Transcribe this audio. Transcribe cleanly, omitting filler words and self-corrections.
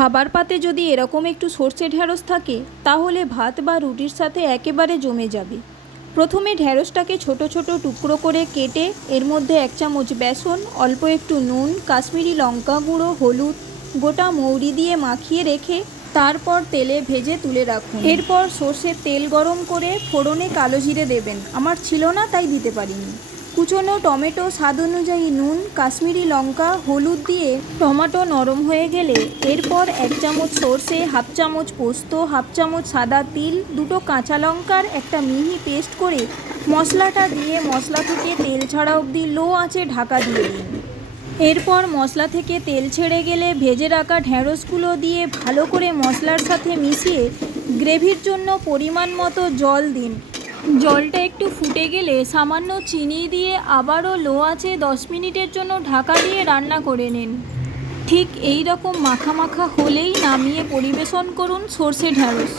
খাবার পাতে যদি এরকম একটু সর্ষে ঢ্যাঁড়স থাকে তাহলে ভাত বা রুটির সাথে একেবারে জমে যাবে। প্রথমে ঢ্যাঁড়সটাকে ছোট ছোট টুকরো করে কেটে এর মধ্যে 1 চামচ বেসন, অল্প একটু নুন, কাশ্মীরি লঙ্কা গুঁড়ো, হলুদ, গোটা মৌরি দিয়ে মাখিয়ে রেখে তারপর তেলে ভেজে তুলে রাখুন। এরপর সর্ষের তেল গরম করে ফোড়নে কালো জিরে দেবেন। আমার ছিল না তাই দিতে পারিনি। কুচনো টমেটো, স্বাদ অনুযায়ী নুন, কাশ্মীরি লঙ্কা, হলুদ দিয়ে টমেটো নরম হয়ে গেলে এরপর 1 চামচ সর্ষে, 1/2 চামচ পোস্ত, 1/2 চামচ সাদা তিল, 2টো কাঁচা লঙ্কার একটা মিহি পেস্ট করে মশলাটা দিয়ে মশলা থেকে তেল ছাড়া অবধি লো আঁচে ঢাকা দিয়ে দিন। এরপর মশলা থেকে তেল ছেড়ে গেলে ভেজে রাখা ঢ্যাঁড়সগুলো দিয়ে ভালো করে মশলার সাথে মিশিয়ে গ্রেভির জন্য পরিমাণ মতো জল দিন। জলটা একটু ফুটে গেলে সামান্য চিনি দিয়ে আবারও লো আঁচে 10 মিনিটের জন্য ঢাকা দিয়ে রান্না করে নিন। ঠিক এই রকম মাখা মাখা হলেই নামিয়ে পরিবেশন করুন সর্ষে ঢ্যাঁড়স।